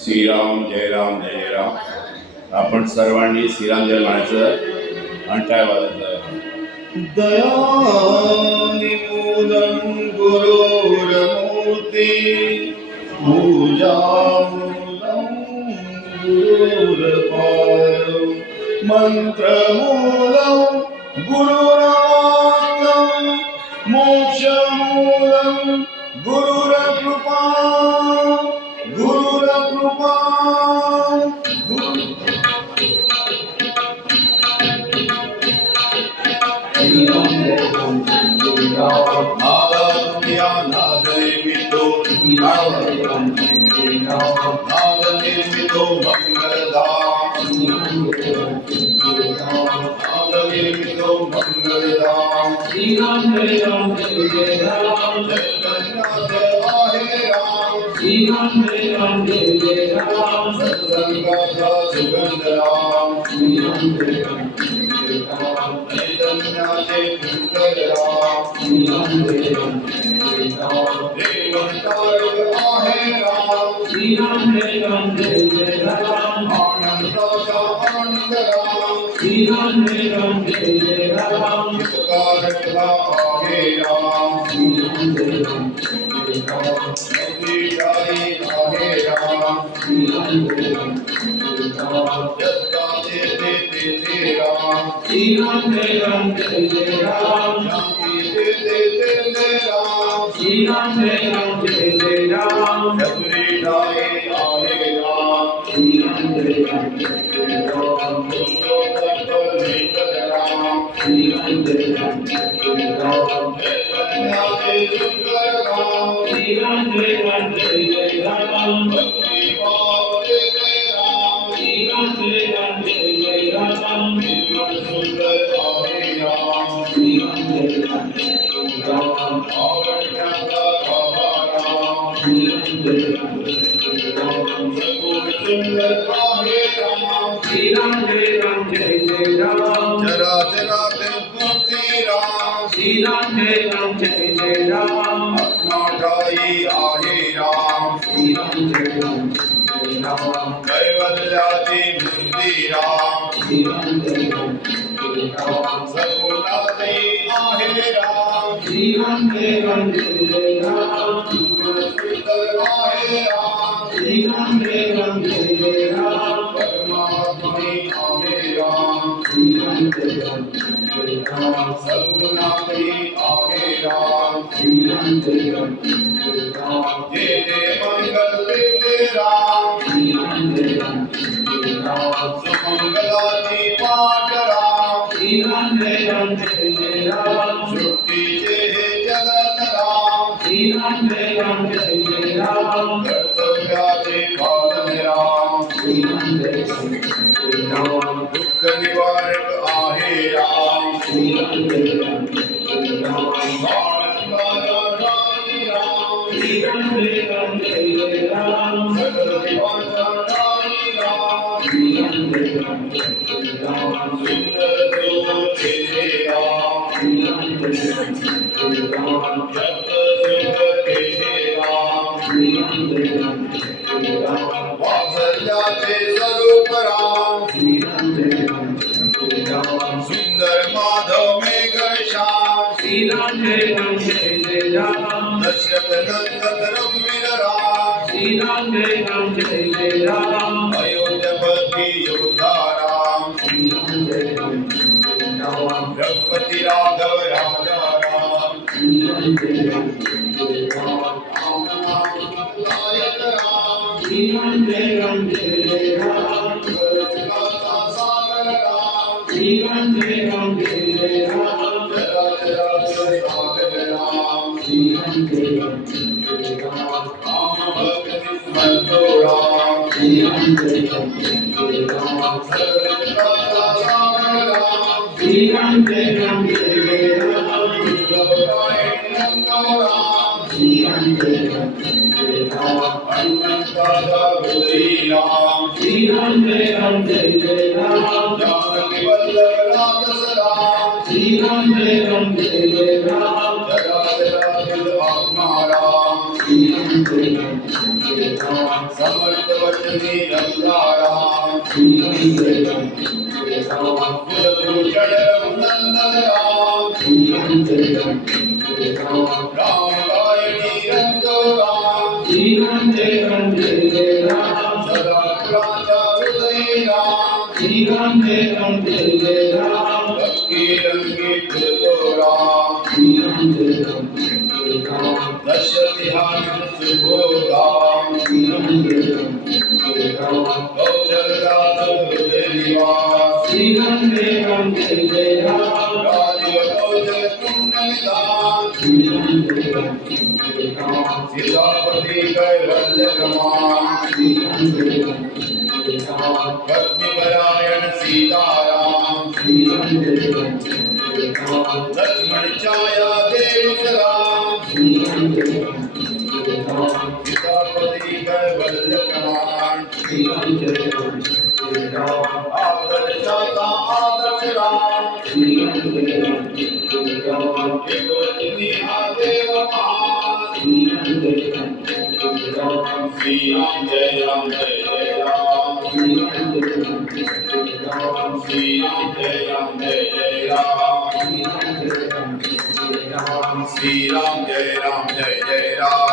श्रीराम जय राम जय जय राम. आपण सर्वांनी श्रीराम जय म्हणायचं आणि काय वाजायचं. दयानिमूलं गुरुर्मूर्ति पूजामूलं गुरुर्पादं मंत्रमूलं गुरुर्वाक्यं मोक्षमूलं गुरुर्कृपा गुरुर्कृपा नादनिर्मितो मंगलदाम श्री राम जय राम जय राम जगन्नाथ आहे राम श्री राम जय राम जय राम सत्संगाचा सुगंध राम श्री राम जय राम चैतन्याचे सुंदर राम श्री राम जय राम देवतारक आहे राम श्री राम जय राम आनंदाचा आनंद राम श्री राम जय राम हितकारक आहे राम श्री राम जय राम मोतीशाही आहे राम श्री राम जय राम जगता देते देते राम श्री राम जय राम शांती देते देते राम श्री राम जय राम जगरीडाई आहे राम श्री राम जय राम श्री राम जय राम चैतन्याचे सुंदर राम श्री राम जय राम भक्ति भाव देते राम श्री राम जय राम जीवन सुंदर आहे राम श्री राम जय राम आवडण्याचा बाबा राम श्री राम जय राम सगुण सुंदर आहे राम श्री राम जय राम जरा जरा मूर्ती राम श्री राम जय राम आत्मा ठाई आहे राम श्री राम जय राम कैवल्याची मूर्ती राम श्री राम जय राम सगुणाचे आहे राम श्री राम जय राम सुंदर आहे राम श्री राम जय राम परमात्मा आहे राम श्री राम जय राम सगुणाचे आहे राम श्री राम जय राम जे जे मंगल देते राम श्री राम जय राम सुमंगलाची पाठ राम श्री राम जय राम सृष्टीचे हे जगत राम श्री राम जय राम कर्तव्याचे पालन राम श्री राम जय राम दुःख निवारक आहे राम श्री राम जय राम आनंदाचा ठाई राम श्री राम जय राम सकल जीवाचा ठाई राम श्री राम जय राम सुंदर देव तेरे राम श्री राम जय राम जगत सुंदर तेरे राम श्री राम जय राम वात्सल्याचे स्वरूप राम श्री राम जय राम सुंदर माधव मेघ श्याम श्री राम जय राम दशरथ नंदन रघुवीर राम श्री राम जय राम अयोध्यापति योद्धा राम श्री राम जय राम रघुपति राघव राजा राम श्री राम जय राम श्री राम जय राम सागर राम श्री राम जय राम जरा जरा सागर राम श्री राम जय राम भक्ति मंतो राम श्री राम जय राम सागर राम श्री राम जय राम श्री राम जय राम हनुमंताचा हृदय राम श्री राम जय राम जानकी वल्लभ राजस राम श्री राम जय राम जरा जरा आत्मा राम श्री राम जय राम समर्थ वचनी रंगाराम कुलभूषण रघुनंदन राम राम कायणी रंग राम सदा पुराचा हृदय राम भक्ती रंगी फुलतो राम दशरथी हामिद सुबोधाम कौशलदास हृदय निवास राजीव कौशल पुण्य निदान सीतापति कैवल्य प्रमाण भक्ति परायण सीताराम लक्ष्मण छाया देव सराम सीतापति कैवल्य प्रमाण आदर्श आदर्श राम एकवचनी देव मान श्री राम जय राम जय जय राम श्री राम जय राम जय जय राम श्री राम जय राम जय जय राम